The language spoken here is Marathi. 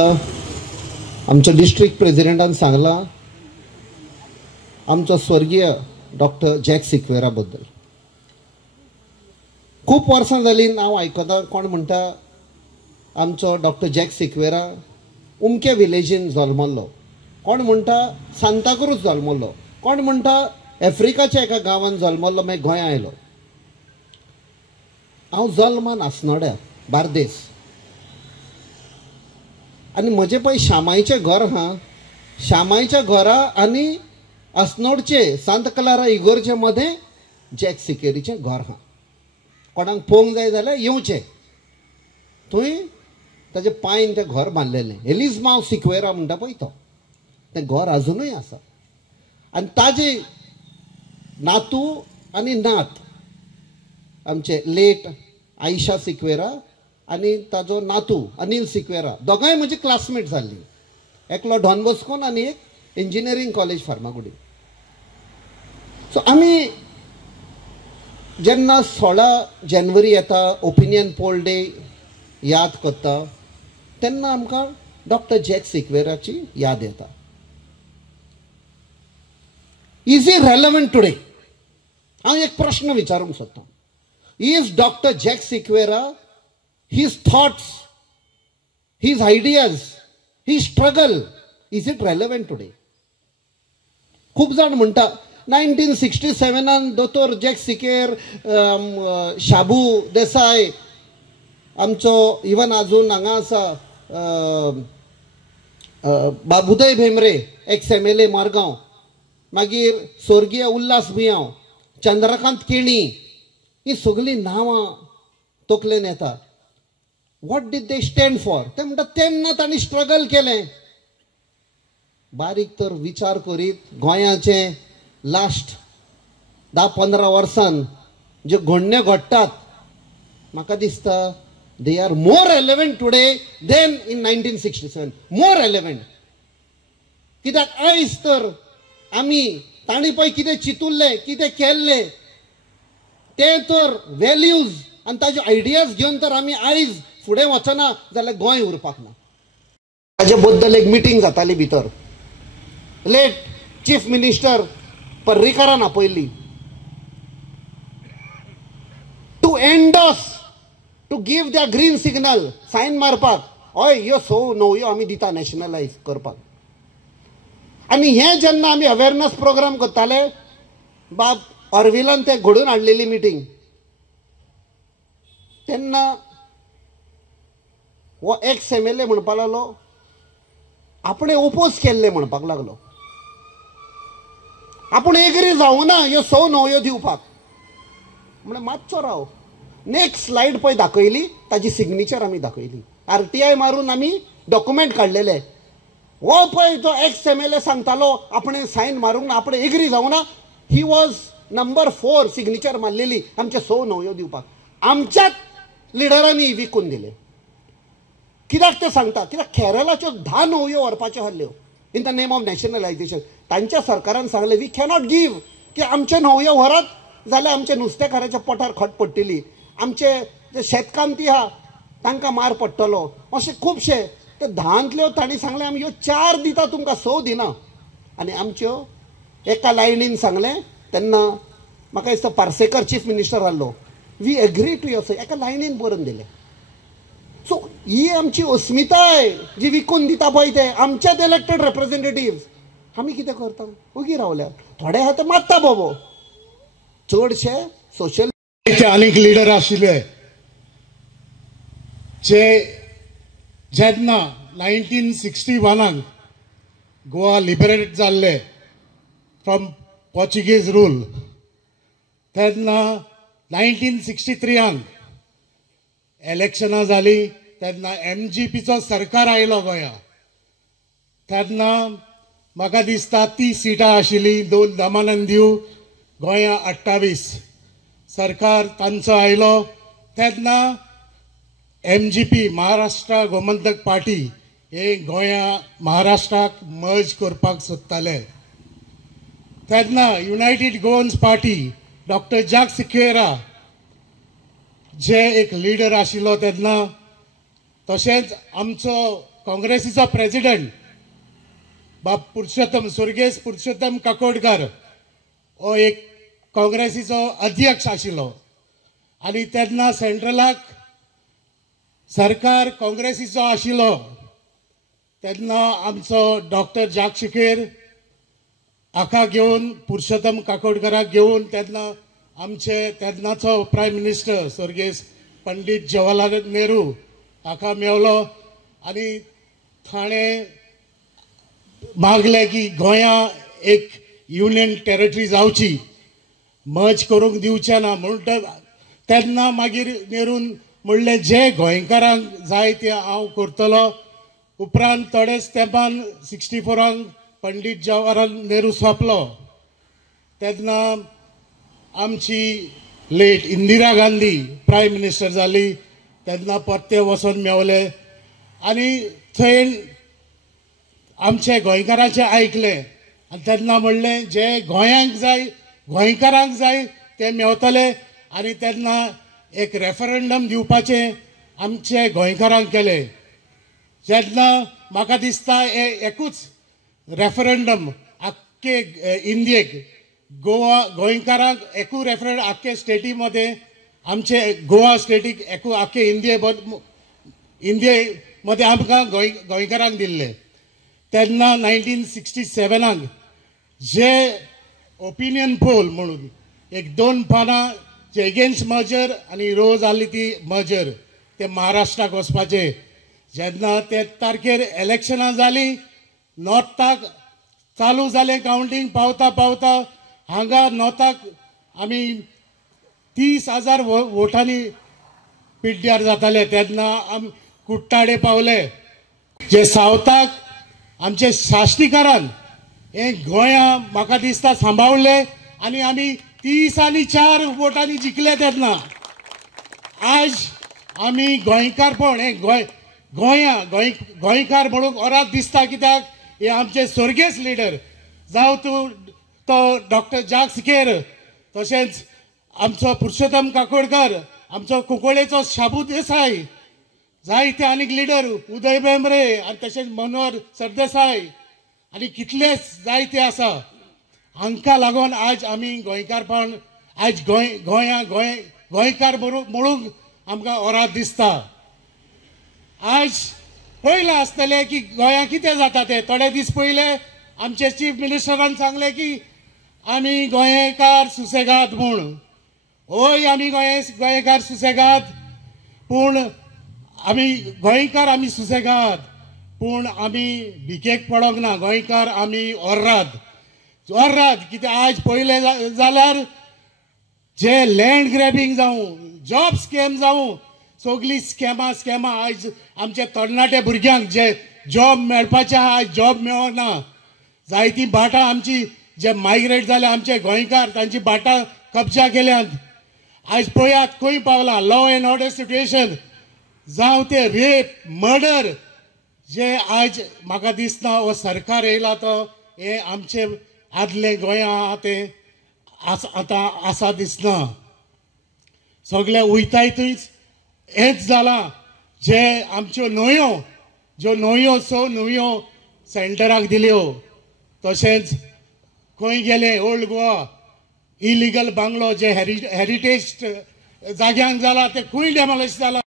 आमच्या डिस्ट्रिक्ट प्रेसिडेंटान सांगला आमचो स्वर्गीय डॉक्टर जॅक सिक्वेरा बद्दल खूप वर्सां जाली हांव आयकता कोण म्हणटा आमचो डॉक्टर जॅक सिक्वेरा उमके विलेजीन जल्मल्लो, कोण म्हणटा सांताक्रूज जल्मल्लो, कोण म्हणटा आफ्रिकाच्या एका गांवांत जल्मल्लो मागीर गोंया आयलो। हांव जल्मान आसनोड्या बार्देस आनी म्हजे पळय श्यामाईचें घर हा, श्यामाईच्या घरा आनी अस्नोडचे सांत क्लारा इगोरचे मदें जॅक सिक्वेरीचें घर हा। कोणाक पळोवंक जाय जाल्यार येवचें, थंय ताजे पांयन तें घर बांदलेलें एलिझमांव सिक्वेरा म्हणटा पळय तो, तें घर अजुनूय आसा। आनी ताजे नातू आनी नात आमचे लेट आयशा सिक्वेरा आनी ताजो नातू अनिल सिक्वेरा दोगांय म्हजी क्लासमेट जाल्लीं, एकलो डॉन बॉस्कोन आनी एक इंजिनियरींग कॉलेज फार्मागुडी। सो आमी जेन्ना 16 जानेवारी येता ओपिनियन पोल डे याद करता तेन्ना आमकां डॉक्टर जॅक सिक्वेराची याद येता। Is he relevant today? हांव एक प्रश्न विचारूंक सोदता। Is doctor jack Sequeira, his thoughts, his ideas, his struggle, is it relevant today? खूप जाण म्हणटा 1967 दोतोर जॅक सिक्वेर, शाबू देसाय आमचो इवन अजून हांगा आसा बाबुदय भेंब्रे एक्स MLA मारगांव, मागीर स्वर्गीय उल्हास भियांव, चंद्रकांत केणी, ही सगळीं नांवां तकलेन येता। What did they stand for? ते म्हणटा तेन्ना तांणी स्ट्रगल केलें। बारीक तर विचार करीत गोंयाचे लास्ट 10-15 वर्सान जे घडण्यो घडटात म्हाका दिसता they are more relevant today than in 1967, more relevant. कित्याक आयज तर आमी तांणी पळय कितें चिंतुल्लें कितें केल्लें ते तर वॅल्यूज आनी ताज्यो आयडियाज घेवन तर आमी आयज फुडें वचना जाल्यार गोंय उरपाक ना। ताजे बद्दल एक मिटींग जाताली भितर, लेट चीफ मिनिस्टर पर्रीकारान आपयल्ली to endorse, to give the green signal, सायन मारपाक हय ह्यो न्हंयो आमी दिता नॅशनलायज करपाक। आनी हें जेन्ना आमी अवेरनेस प्रोग्राम करताले बाब ऑर्विलान ते घडोवन हाडलेली मिटींग तेन्ना वो एक्स MLA म्हणपाक लागलो आपणे ओपोज केल्ले म्हणपाक लागलो, आपूण एग्री जावं ना ह्यो न्हंयो दिवपाक। म्हणजे मातसो राव, नेक्स्ट स्लायड पळय दाखयली ताजी सिग्नेचर आमी दाखयली, RTI मारून आमी डॉक्युमेंट काडलेले। हो पळय तो एक्स MLA सांगतालो आपणे सायन मारूंक ना, आपणे एग्री जावं ना, ही वॉज नंबर 4 सिग्नेचर मारलेली आमचे न्हंयो दिवपाक। आमच्याच लिडरांनी विकून दिले। कित्याक ते सांगता, कित्याक केरळाच्यो 10 न्हंयो व्हरपाच्यो आहल्यो in the name of nationalisation. तांच्या सरकारान सांगलें वी कॅनॉट गिव, की आमचे न्हंयो व्हरत जाल्यार आमच्या नुस्तेकाराच्या पोटार खट पडटली, आमचे जे शेतकामती आहा तांकां मार पडटलो, अशें खुबशे ते 10तल्यो तांणी सांगलें आमी ह्यो 4 दिता तुमकां 6 दिना। आनी आमच्यो एका लायनीन सांगलें तेन्ना म्हाका दिसता पार्सेकर चीफ मिनिस्टर आहलो, वी एग्री टू योर, एका लायनीन बरोवन दिलें। सो ही आमची अस्मिताय जी विकून दिता पळय ते आमचेच इलेक्टेड रिप्रेझेंटेटिव्ह, आमी कितें करता उगी रावल्या, थोडे आहा ते मात्ता बाबो, चडशे सोशल अनेक लिडर आशिल्ले जे जेन्ना 1961 गोवा लिबरेट जाल्ले फ्रॉम पोर्चुगीज रूल तेन्ना 1963 इलेक्शनां जाली तेन्ना MGPचो सरकार आयलो गोंया। तेन्ना म्हाका दिसता 30 सिटां आशिल्लीं, 2 दमानंद दिवं गोंया 28 सरकार तांचो आयलो। तेन्ना MGP महाराष्ट्र गोमंतक पार्टी हे गोंया महाराष्ट्राक मर्ज करपाक सोदताले। तेन्ना United Goans party doctor jack Sequeira जे एक लिडर आशिल्लो तेन्ना, तशेंच आमचो काँग्रेसीचो प्रेसिडेंट बाब पुरुषोत्तम सुर्गेस पुरुषोत्तम काकोडकर हो एक काँग्रेसीचो अध्यक्ष आशिल्लो आनी तेन्ना सेंट्रलाक सरकार काँग्रेसीचो आशिल्लो तेन्ना आमचो डॉक्टर जाक शिखेर हाका घेवन पुरुषोत्तम काकोडकराक घेवन तेन्ना आमचे तेन्नाचो प्रायम मिनिस्टर सुर्गेस पंडित जवाहरलाल नेहरू हाका मेवलो आनी ताणें मागले की गोंया एक युनियन टेरिटरी जावची मर्ज करूंक दिवचे ना म्हणून तेन्ना मागीर नेरून म्हणलें जे गोंयकारांक जाय ते हांव करतलो उपरांत थोडेच तेंपान 64 पंडित जवाहरलाल नेहरू सोंपलो तेन्ना आमची late Indira Gandhi prime minister जाली तेन्ना परते वचून मेवले आनी थंय आमचे गोंयकारांचें आयकलें आनी तेन्ना म्हणलें जे गोंयांक जाय गोंयकारांक जाय ते मेवतले आनी तेन्ना एक रेफरंडम दिवपाचें आमचे गोंयकारांक केलें जेन्ना म्हाका दिसता एकूच रेफरंडम आख्खे इंडियेक गोवा गोंयकारांक एकू रेफरंडम आख्खे स्टेटी मध्ये आमचे गोवा स्टेटीक एकू आख्खे इंडिये मध्ये आमकां गोंयकारांक दिल्ले तेन्ना 1967 जे ओपिनियन पोल म्हणून एक 2 पानां जे एगेन्स्ट मर्जर आनी रो जाल्ली ती मर्जर ते महाराष्ट्राक वचपाचे जेन्ना ते तारखेर इलेक्शनां जालीं नॉर्थाक चालू जालें कावंटींग पावता पावता हांगा नॉर्थाक आमी 30,000 वोटांनी पिड्ड्यार जाताले तेन्ना आमी कुट्टाडे पावले जे सावथाक आमचे शाश्टीकारान हे गोंया म्हाका दिसता सांबाळले आनी आमी 30 वोटांनी जिखले तेन्ना आज आमी गोंयकारपण हे गोंयकार म्हणून ओरात दिसता कित्याक हे आमचे सुर्गेस लिडर जावं तो डॉक्टर जाक शिखेर तशेंच आमचो पुरुषोत्तम काकोडकर आमचो कुंकळ्ळेचो शाबू देसाय जायते आनीक लिडर उदय भेंब्रे आनी तशेंच मनोहर सरदेसाय आनी कितलेच जायते आसा हांकां लागून आज आमी गोंयकारपण आज गोंयकार म्हणून आमकां ओरात दिसता आज पयलें आसतलें की गोंया कितें जाता तें थोडे दीस पयले आमचे चीफ मिनिस्टरान सांगलें की आमी गोंयकार सुसेगाद म्हूण होय आमी गोंयकार सुसेगाद पूण आमी गोंयकार आमी सुसेगाद पूण आमी भिकेक पडोंक ना गोंयकार आमी ओर्राद कितें आज पयलें जाल्यार जे लँड ग्रॅबिंग जावं जॉब स्कॅम जावं सगळी स्कॅमां आज आमच्या तरणाट्या भुरग्यांक जे जॉब मेळपाचे आहा आज जॉब मेळना जायतीं भाटां आमची जे मायग्रेट जाले आमचे गोंयकार तांची भाटां कब्जा केल्यात आज पळयात खंय पावला लॉ एंड ऑर्डर सिट्युएशन जावं ते रेप मर्डर जे आज म्हाका दिसता हो सरकार येयला तो हे आमचे आदले गोंया आहा ते आतां आसा दिसना सगळे वयताय थंयच हेच जाला जे आमच्यो न्हंयो सेंटराक दिल्यो तशेंच खंय गेले ओल्ड गोवा इलिगल बांगलो जे हेरिटेज जाग्यांक जाला ते खंय डेमॉलिश जाला